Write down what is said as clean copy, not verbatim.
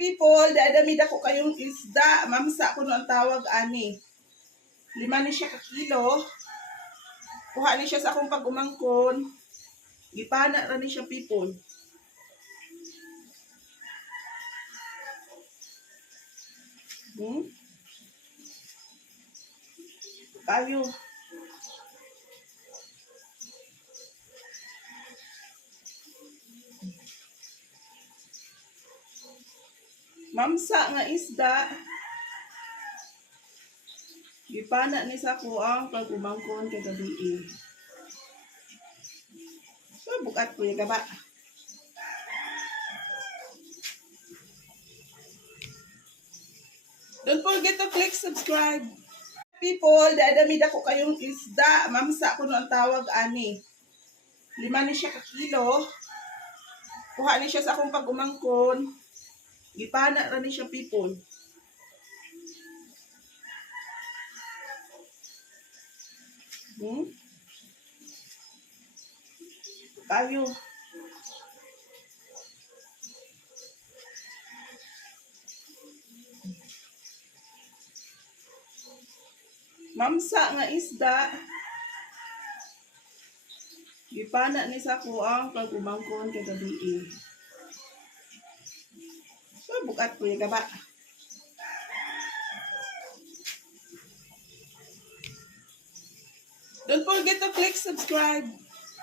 People, dadamid ako kayong isda. Mamsa ko no ang tawag ani. 5 ni siya ka kilo. Kuha ni siya sa akong pag-umangkon. Gipana ra ni siya, people. Tayo. Mamsa nga isda. Gipana ni sa ko ang pag-umangkon kagabi. So, bukat ko yung gaba. Don't forget to click subscribe. People, dadamid ako kayong isda. Mamsa ko no ang tawag ani. 5 ni siya ka kilo. Kuha ni siya sa akong pag-umangkon. Gipana ra ni siya, people. Tayo. Mamsa nga isda. Gipana ni sa ko ang pag-umangkon kagabi. So, bukat ko yung gaba. Don't forget to click subscribe.